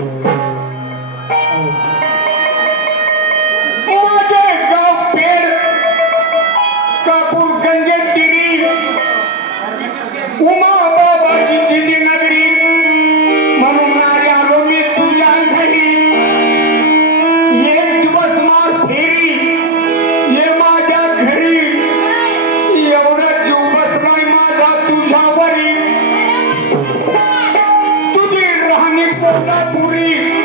Thank. Nicolás Purín.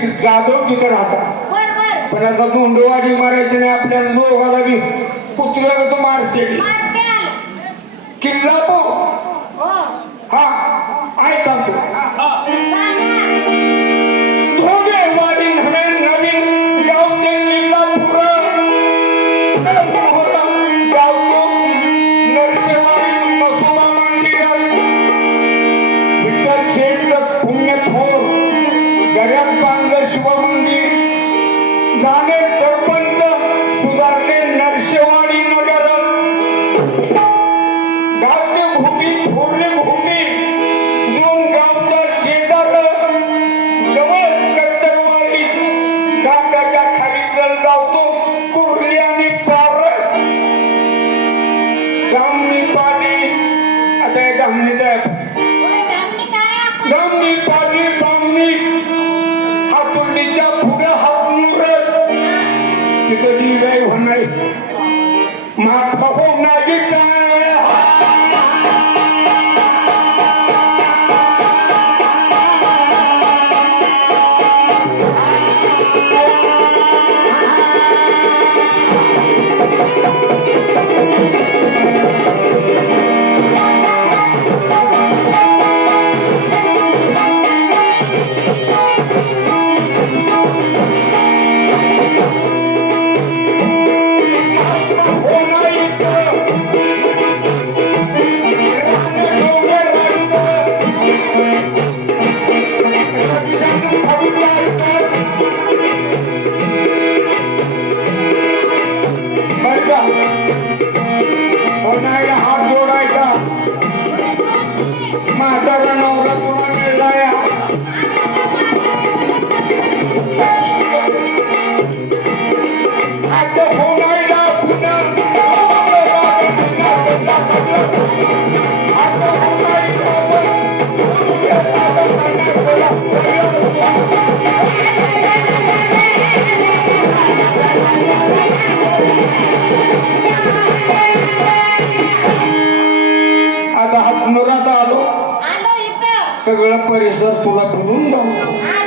Jadhav तिथं राहतात पण आता धोंडवाडी मारायचे नाही आपल्या लोकाला बी कुत्र्याला तो मारते. किल्ला आता हात मुरात आलो. सगळं परिसर तुला बुडून जाऊ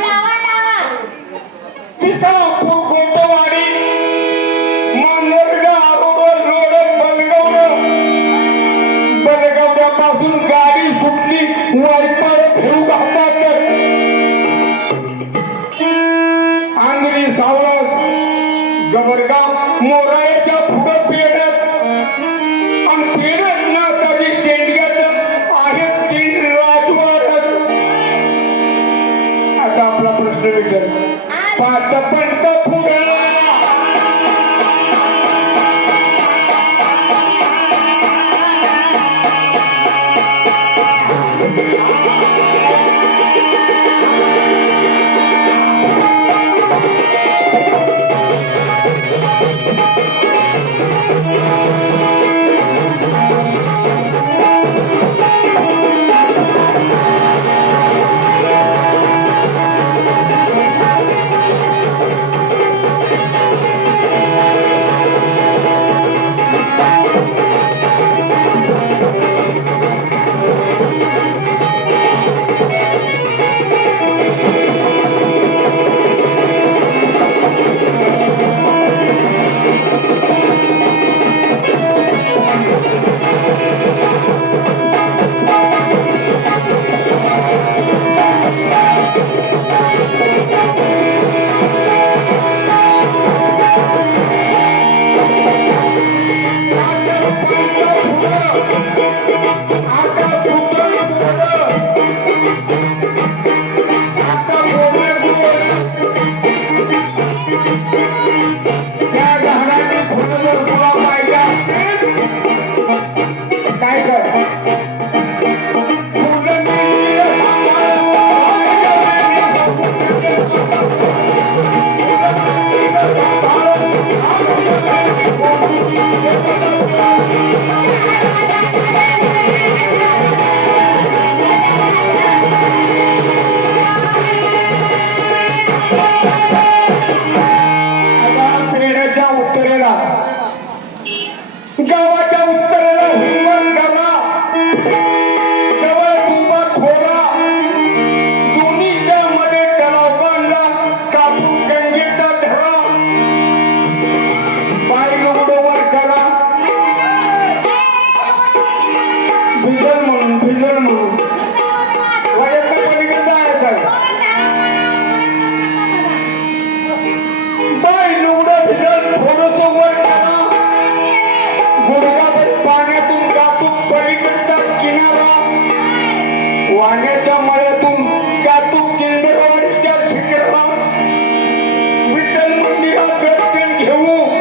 玷污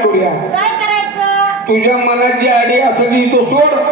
करूया. तुझ्या मनात जी आडी असली तो सोड.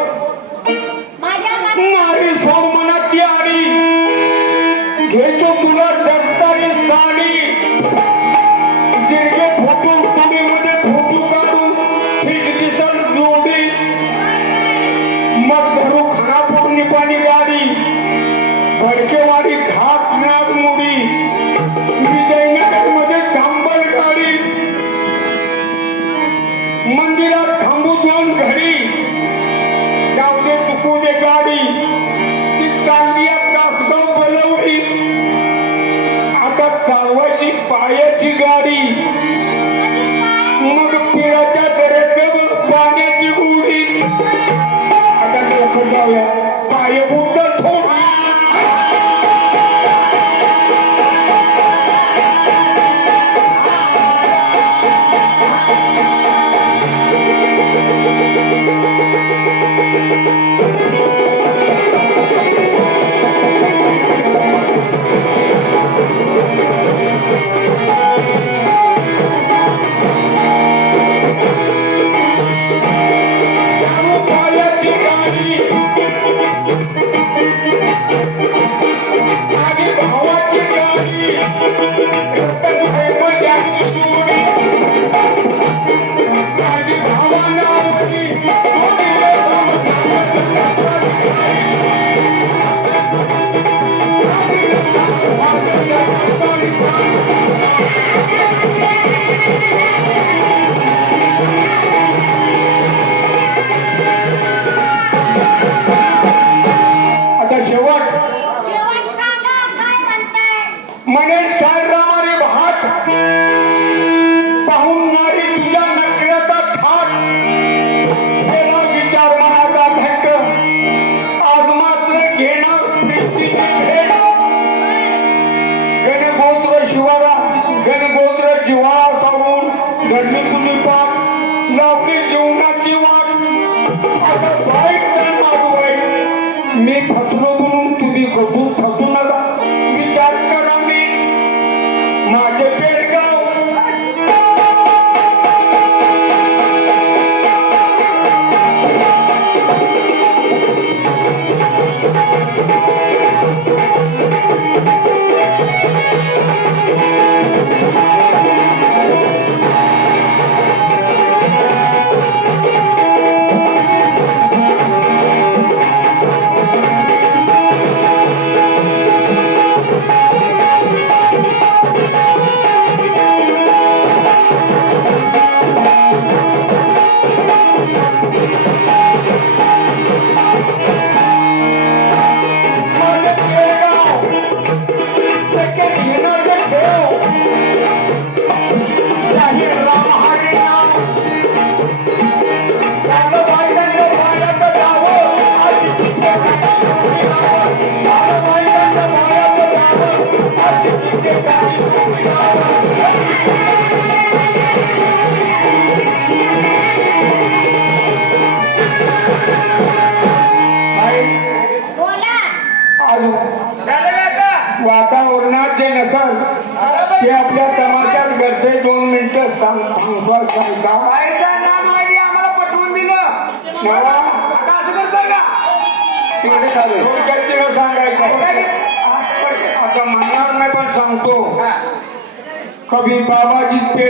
പായച്ചുകാരി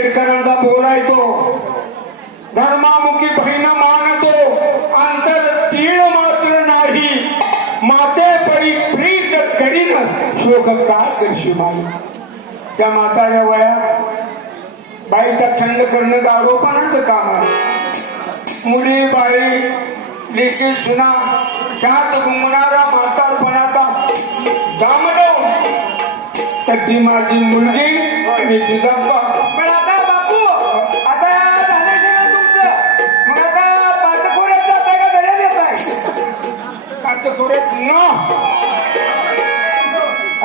बाबाजी पेडकरांचा बोलायचो. धर्मामुखी बहीण मानतो. अंतर तीळ मात्र नाही. माते परी प्रीत करीन शोक का करशी माई. त्या माताच्या वयात बाईचा थंड करणं गाडोपणाचं काम आहे. मुली बाई लेखी सुना शात गुंगणारा म्हातारपणाचा जामलो तर ती माझी मुलगी आणि तिचा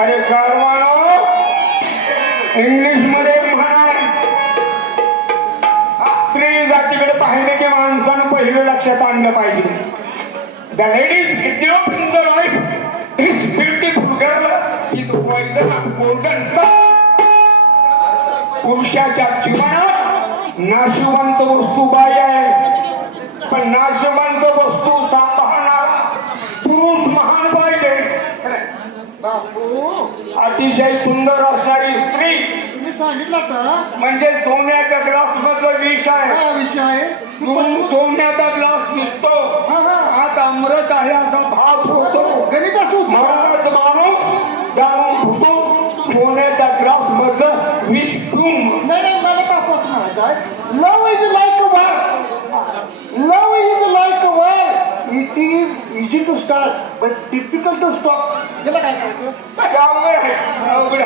अरे गारवानो इंग्लिशमध्ये स्त्री जातीकडे पाहिलं की माणसानं पहिलं लक्षात आणलं पाहिजे. The ladies kidney in the life is beautiful girl is poison golden पुरुषाच्या जीवनात नाशिवंत वस्तू बाई आहे. पण नाशिवंत वस्तू सांभाळणारा अतिशय सुंदर असणारी स्त्री. तुम्ही सांगितलं का म्हणजे सोन्याच्या ग्लास मधलं विष आहे. हा विषय आहे? सोन्याचा ग्लास निघतो हा, हा. आत अमृत आहे असा भाव होतो. गणित असू. महाराज माणूस जाणून फुटून सोन्याच्या ग्लास मधलं विष पिऊन नाही नाही मला म्हणायचं आहे लव इज लाईक अ वार लव is like a war it is easy to start but typical to stop याला काय करायचं? अवघड आहे. अवघड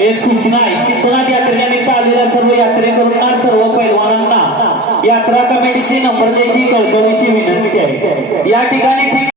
एक सूचना आहे. सिद्धनाथ यात्रेनिमित्त आलेल्या सर्व यात्रेकरूंना सर्व पैलवानांना यात्रा कमिटीची नम्रतेची कळकळीची विनंती आहे. या ठिकाणी ठीक